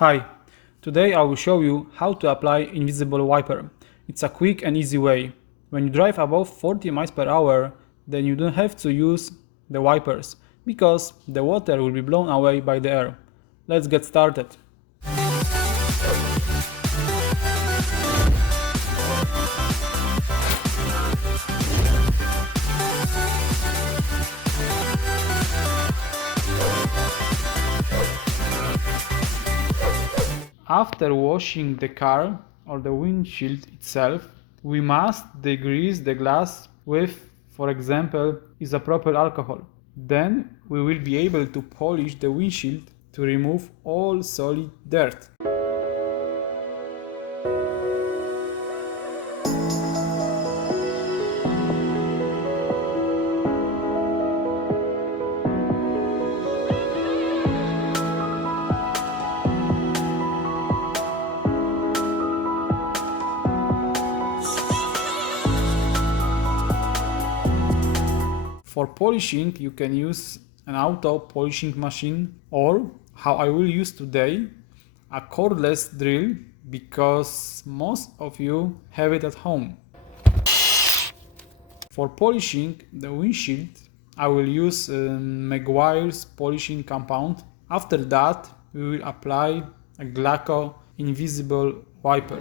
Hi, today I will show you how to apply invisible wiper. It's a quick and easy way. When you drive above 40 miles per hour, then you don't have to use the wipers because the water will be blown away by the air. Let's get started. After washing the car or the windshield itself, we must degrease the glass with, for example, isopropyl alcohol. Then we will be able to polish the windshield to remove all solid dirt. For polishing, you can use an auto polishing machine, or how I will use today, a cordless drill, because most of you have it at home. For polishing the windshield, I will use Meguiar's polishing compound. After that, we will apply a Glaco invisible wiper.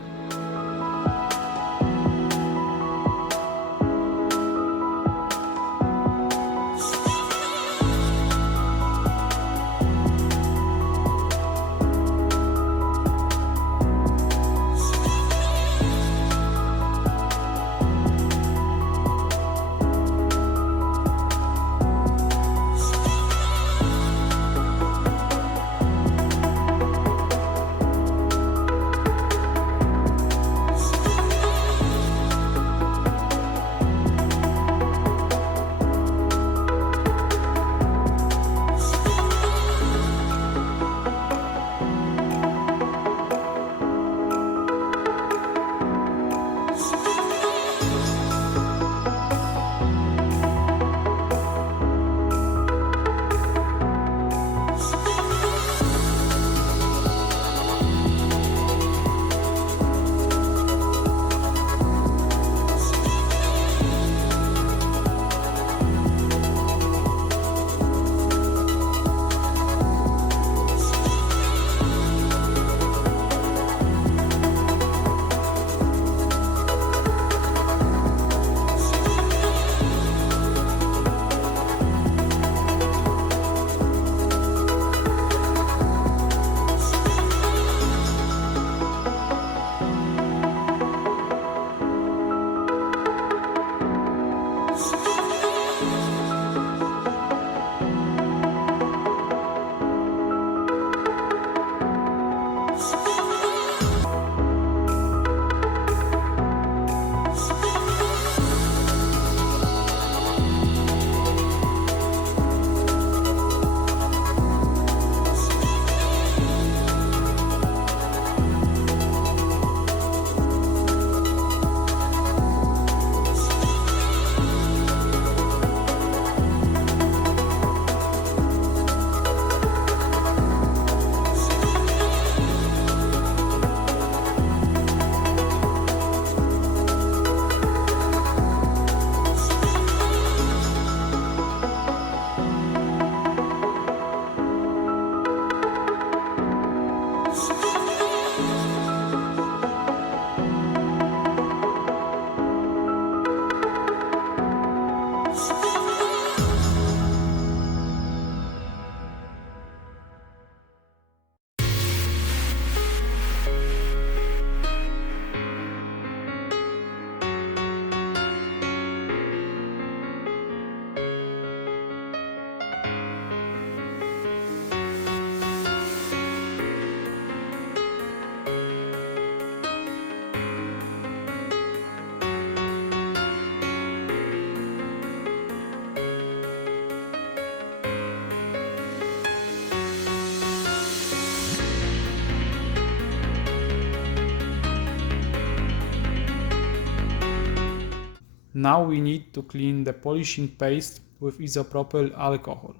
Now we need to clean the polishing paste with isopropyl alcohol.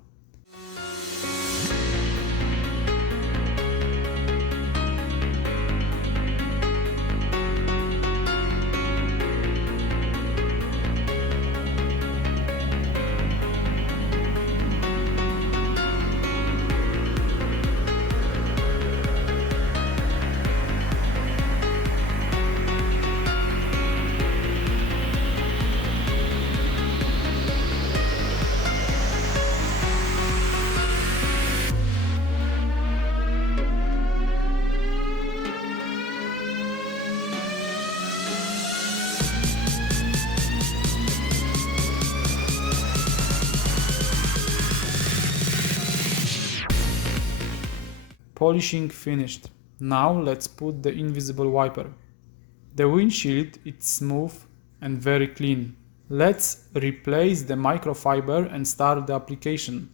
polishing finished. Now let's put the invisible wiper. The windshield is smooth and very clean. Let's replace the microfiber and start the application.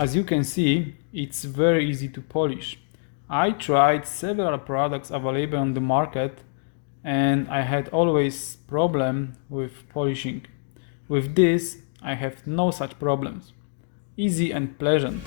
As you can see, it's very easy to polish. I tried several products available on the market and I had always problem with polishing. With this, I have no such problems. Easy and pleasant.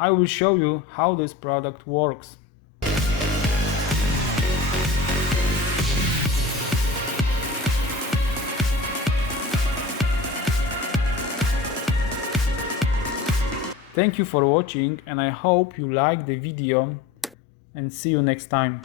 I will show you how this product works. Thank you for watching and I hope you liked the video and see you next time.